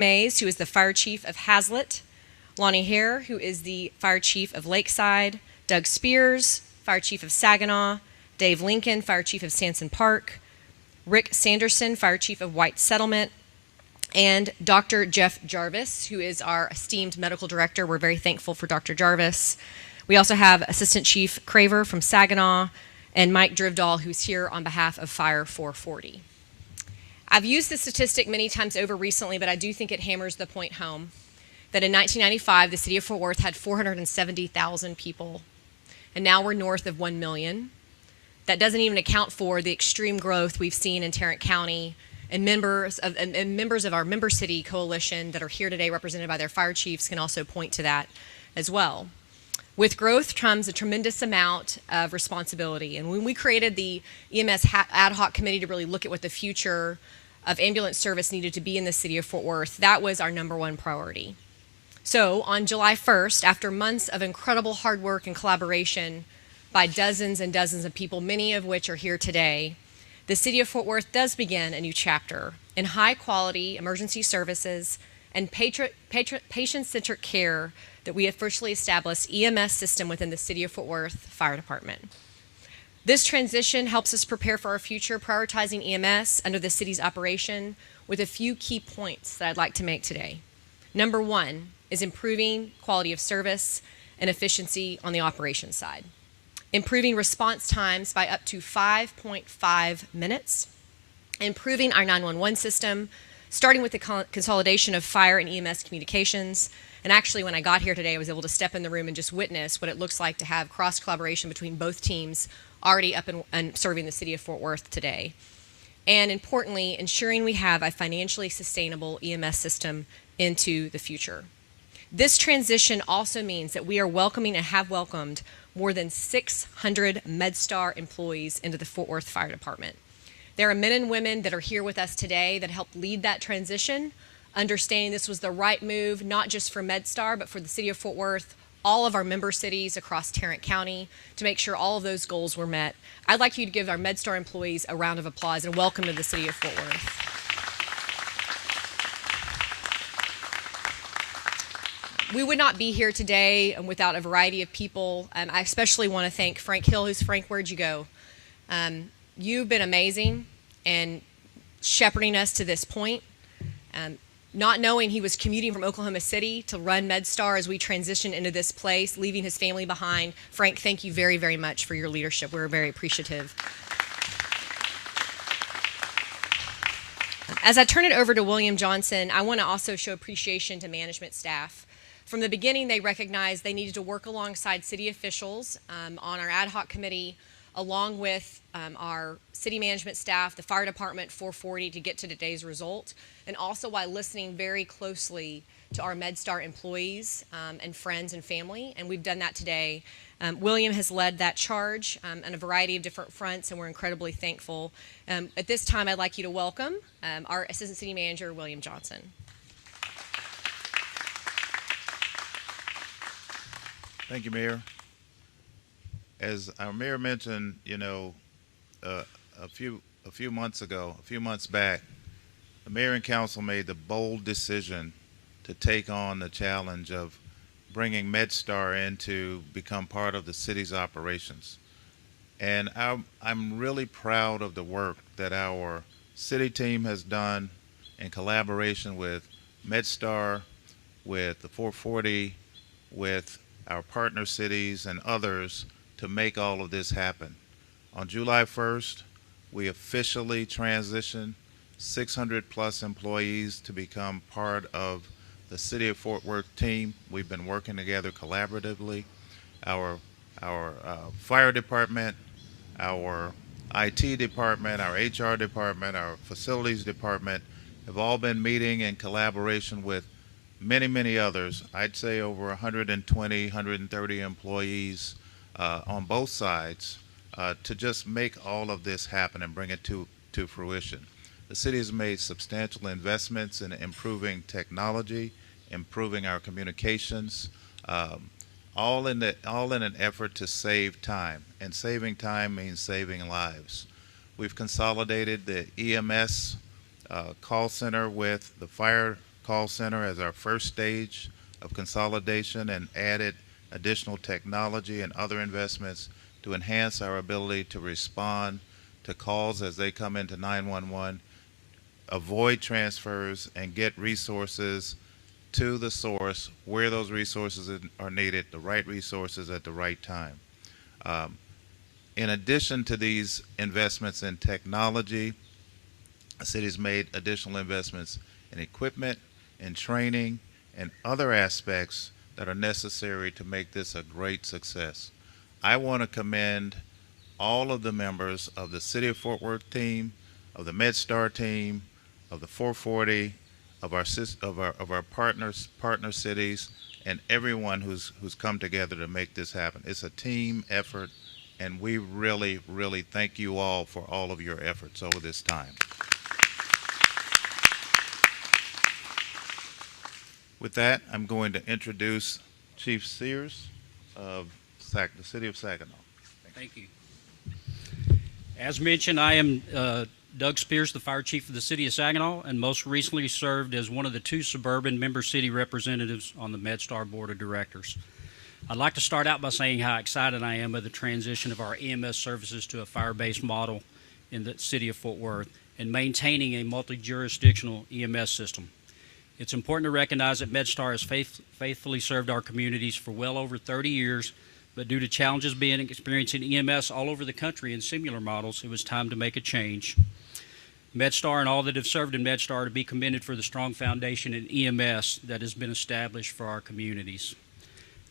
Mays, who is the fire chief of Hazlet, Lonnie Hare, who is the fire chief of Lakeside, Doug Spears, fire chief of Saginaw, Dave Lincoln, fire chief of Sanson Park, Rick Sanderson, fire chief of White Settlement, and Dr. Jeff Jarvis, who is our esteemed medical director. We're very thankful for Dr. Jarvis. We also have Assistant Chief Craver from Saginaw, and Mike Drivdahl, who's here on behalf of Fire 440. I've used this statistic many times over recently, but I do think it hammers the point home that in 1995, the city of Fort Worth had 470,000 people, and now we're north of 1 million. That doesn't even account for the extreme growth we've seen in Tarrant County, and members of our member city coalition that are here today represented by their fire chiefs can also point to that as well. With growth comes a tremendous amount of responsibility, and when we created the EMS ad hoc committee to really look at what the future of ambulance service needed to be in the city of Fort Worth, that was our number one priority. So on July 1st, after months of incredible hard work and collaboration by dozens and dozens of people, many of which are here today, the city of Fort Worth does begin a new chapter in high-quality emergency services and patient-centered care that we officially established EMS system within the city of Fort Worth Fire Department. This transition helps us prepare for our future, prioritizing EMS under the city's operation with a few key points that I'd like to make today. Number one is improving quality of service and efficiency on the operations side. Improving response times by up to 5.5 minutes, improving our 911 system, starting with the consolidation of fire and EMS communications. And actually, when I got here today, I was able to step in the room and just witness what it looks like to have cross-collaboration between both teams already up and serving the city of Fort Worth today. And importantly, ensuring we have a financially sustainable EMS system into the future. This transition also means that we are welcoming and have welcomed more than 600 MedStar employees into the Fort Worth Fire Department. There are men and women that are here with us today that helped lead that transition, understanding this was the right move, not just for MedStar, but for the city of Fort Worth, all of our member cities across Tarrant County, to make sure all of those goals were met. I'd like you to give our MedStar employees a round of applause and welcome to the city of Fort Worth. We would not be here today without a variety of people. I especially want to thank Frank Hill. Who's Frank? Where'd you go? You've been amazing in shepherding us to this point. Not knowing he was commuting from Oklahoma City to run MedStar as we transitioned into this place, leaving his family behind. Frank, thank you very, very much for your leadership. We're very appreciative. As I turn it over to William Johnson, I want to also show appreciation to management staff. From the beginning, they recognized they needed to work alongside city officials on our ad hoc committee, along with our city management staff, the fire department 440 to get to today's result, and also while listening very closely to our MedStar employees and friends and family, and we've done that today. William has led that charge on a variety of different fronts, and we're incredibly thankful. At this time, I'd like you to welcome our Assistant City Manager, William Johnson. Thank you, Mayor. As our mayor mentioned, a few months back, the mayor and council made the bold decision to take on the challenge of bringing MedStar in to become part of the city's operations. And I'm really proud of the work that our city team has done in collaboration with MedStar, with the 440, with our partner cities and others to make all of this happen. On July 1st, we officially transitioned 600 plus employees to become part of the City of Fort Worth team. We've been working together collaboratively. Our fire department, our IT department, our HR department, our facilities department have all been meeting in collaboration with many others. I'd say over 120, 130 employees on both sides to just make all of this happen and bring it to fruition. The city has made substantial investments in improving technology, improving our communications, all in an effort to save time. And saving time means saving lives. We've consolidated the EMS call center with the fire call center as our first stage of consolidation and added additional technology and other investments to enhance our ability to respond to calls as they come into 911, avoid transfers, and get resources to the source where those resources are needed, the right resources at the right time. Um, in addition to these investments in technology, the city's made additional investments in equipment, in training, and other aspects that are necessary to make this a great success. I want to commend all of the members of the City of Fort Worth team, of the MedStar team, of the 440, of our partner cities, and everyone who's come together to make this happen. It's a team effort, and we really, really thank you all for all of your efforts over this time. With that, I'm going to introduce Chief Sears of the City of Saginaw. Thank you. As mentioned, I am Doug Spears, the Fire Chief of the City of Saginaw, and most recently served as one of the 2 suburban member city representatives on the MedStar Board of Directors. I'd like to start out by saying how excited I am by the transition of our EMS services to a fire-based model in the City of Fort Worth and maintaining a multi-jurisdictional EMS system. It's important to recognize that MedStar has faithfully served our communities for well over 30 years, but due to challenges being experienced in EMS all over the country in similar models, it was time to make a change. MedStar and all that have served in MedStar are to be commended for the strong foundation in EMS that has been established for our communities.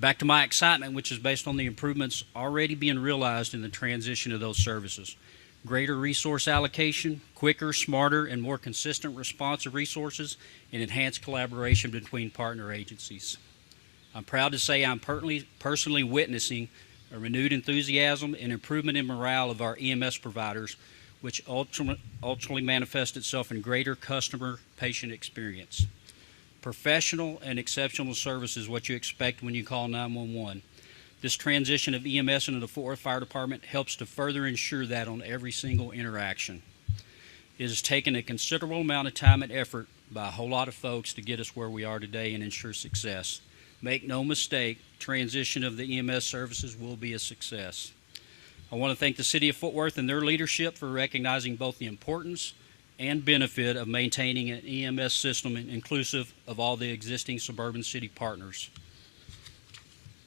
Back to my excitement, which is based on the improvements already being realized in the transition of those services. Greater resource allocation, quicker, smarter, and more consistent response of resources, and enhanced collaboration between partner agencies. I'm proud to say I'm personally witnessing a renewed enthusiasm and improvement in morale of our EMS providers, which ultimately manifests itself in greater customer-patient experience. Professional and exceptional service is what you expect when you call 911. This transition of EMS into the Fort Worth Fire Department helps to further ensure that on every single interaction. It has taken a considerable amount of time and effort by a whole lot of folks to get us where we are today and ensure success. Make no mistake, transition of the EMS services will be a success. I want to thank the City of Fort Worth and their leadership for recognizing both the importance and benefit of maintaining an EMS system inclusive of all the existing suburban city partners.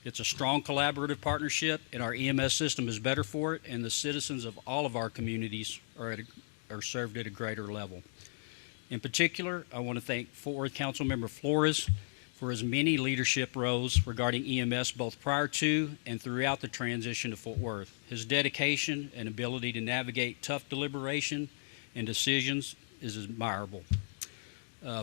It's a strong collaborative partnership, and our EMS system is better for it, and the citizens of all of our communities are served at a greater level. In particular, I want to thank Fort Worth Councilmember Flores for his many leadership roles regarding EMS both prior to and throughout the transition to Fort Worth. His dedication and ability to navigate tough deliberation and decisions is admirable.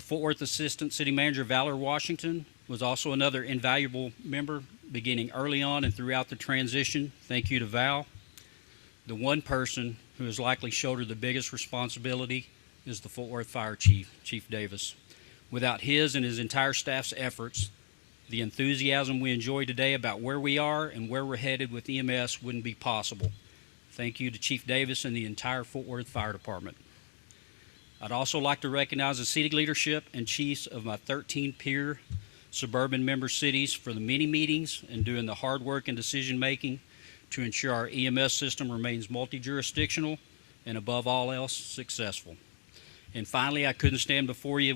Fort Worth Assistant City Manager Valor Washington was also another invaluable member beginning early on and throughout the transition. Thank you to Val. The one person who has likely shouldered the biggest responsibility is the Fort Worth Fire Chief, Chief Davis. Without his and his entire staff's efforts, the enthusiasm we enjoy today about where we are and where we're headed with EMS wouldn't be possible. Thank you to Chief Davis and the entire Fort Worth Fire Department. I'd also like to recognize the city leadership and chiefs of my 13 peer suburban member cities for the many meetings and doing the hard work and decision making to ensure our EMS system remains multi-jurisdictional and above all else successful. And finally, I couldn't stand before you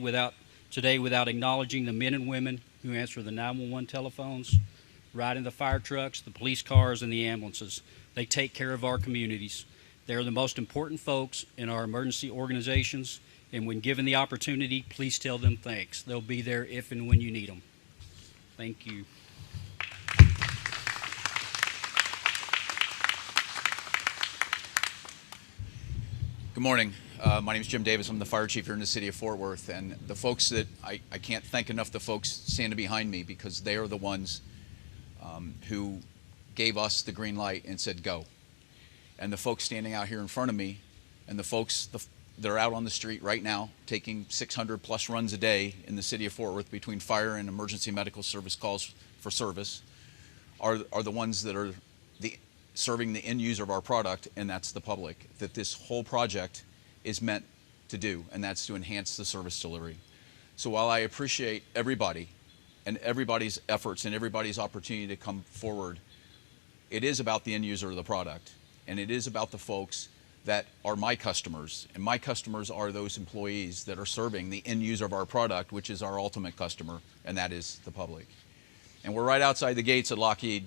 today without acknowledging the men and women who answer the 911 telephones, ride in the fire trucks, the police cars, and the ambulances. They take care of our communities. They're the most important folks in our emergency organizations, and when given the opportunity, please tell them thanks. They'll be there if and when you need them. Thank you. Good morning. My name is Jim Davis. I'm the fire chief here in the city of Fort Worth, and the folks that I can't thank enough the folks standing behind me, because they are the ones who gave us the green light and said go. And the folks standing out here in front of me, and the folks that are out on the street right now taking 600 plus runs a day in the city of Fort Worth between fire and emergency medical service calls for service are the ones that are serving the end user of our product, and that's the public, that this whole project is meant to do, and that's to enhance the service delivery. So while I appreciate everybody and everybody's efforts and everybody's opportunity to come forward, it is about the end user of the product, and it is about the folks that are my customers, and my customers are those employees that are serving the end user of our product, which is our ultimate customer, and that is the public. And we're right outside the gates at Lockheed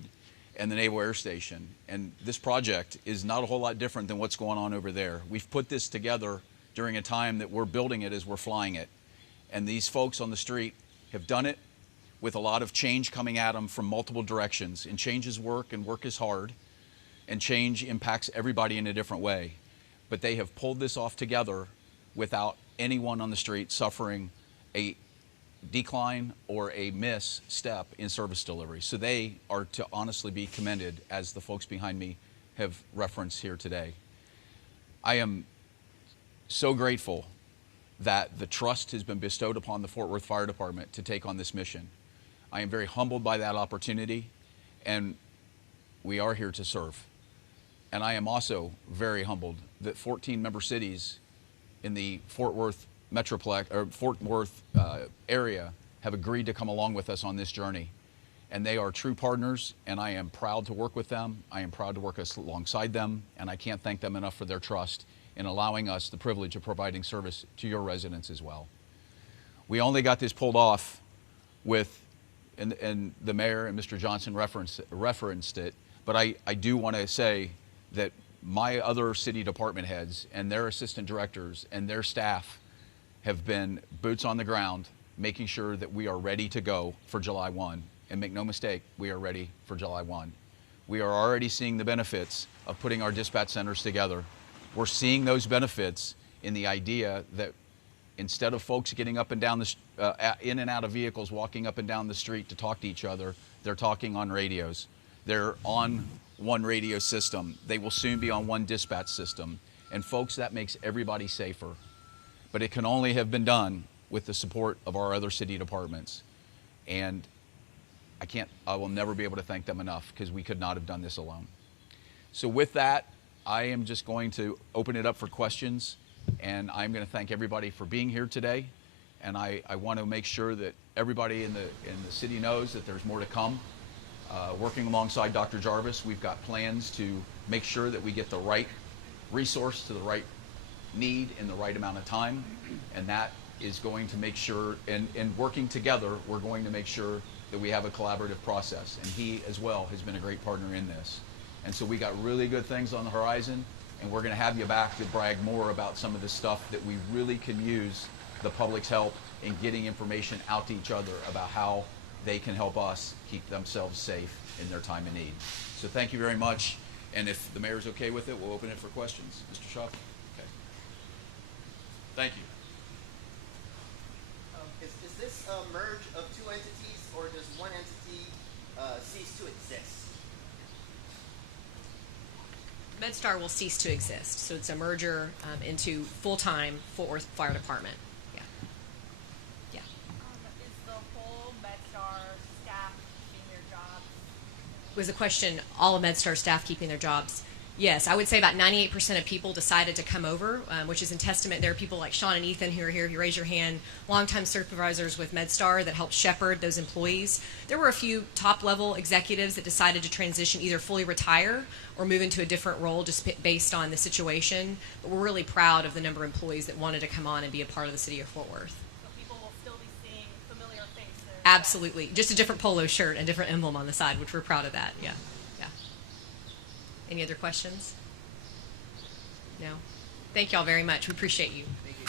and the Naval Air Station, and this project is not a whole lot different than what's going on over there. We've put this together during a time that we're building it as we're flying it, and these folks on the street have done it with a lot of change coming at them from multiple directions, and change is work, and work is hard, and change impacts everybody in a different way. But they have pulled this off together without anyone on the street suffering a decline or a misstep in service delivery. So they are to honestly be commended, as the folks behind me have referenced here today. I am so grateful that the trust has been bestowed upon the Fort Worth Fire Department to take on this mission. I am very humbled by that opportunity, and we are here to serve. And I am also very humbled that 14 member cities in the Fort Worth Metroplex or Fort Worth area have agreed to come along with us on this journey. And they are true partners, and I am proud to work with them. I am proud to work alongside them, and I can't thank them enough for their trust in allowing us the privilege of providing service to your residents as well. We only got this pulled off with, and the mayor and Mr. Johnson referenced it, but I do want to say that my other city department heads and their assistant directors and their staff have been boots on the ground, making sure that we are ready to go for July 1. And make no mistake, we are ready for July 1. We are already seeing the benefits of putting our dispatch centers together. We're seeing those benefits in the idea that instead of folks getting up and down in and out of vehicles, walking up and down the street to talk to each other, they're talking on radios. They're on one radio system. They will soon be on one dispatch system. And folks, that makes everybody safer. But it can only have been done with the support of our other city departments. And I will never be able to thank them enough, because we could not have done this alone. So with that, I am just going to open it up for questions, and I'm going to thank everybody for being here today. And I want to make sure that everybody in the city knows that there's more to come. Working alongside Dr. Jarvis, we've got plans to make sure that we get the right resource to the right need in the right amount of time, and that is going to make sure, and working together, we're going to make sure that we have a collaborative process. And he as well has been a great partner in this. And so we got really good things on the horizon, and we're going to have you back to brag more about some of the stuff that we really can use the public's help in getting information out to each other about how they can help us keep themselves safe in their time of need. So thank you very much. And if the mayor's okay with it, we'll open it for questions. Mr. Shaw? Okay. Thank you. Is this a merge of two entities, or does one entity cease to exist? MedStar will cease to exist, so it's a merger into full-time Fort Worth Fire Department. Yeah. Is the whole MedStar staff keeping their jobs? Was the question all of MedStar staff keeping their jobs? Yes, I would say about 98% of people decided to come over, which is in testament. There are people like Sean and Ethan who are here. If you raise your hand, longtime supervisors with MedStar that helped shepherd those employees. There were a few top-level executives that decided to transition, either fully retire or move into a different role just based on the situation. But we're really proud of the number of employees that wanted to come on and be a part of the city of Fort Worth. So people will still be seeing familiar faces. Absolutely. Just a different polo shirt and a different emblem on the side, which we're proud of that. Yeah. Any other questions? No? Thank y'all very much. We appreciate you. Thank you.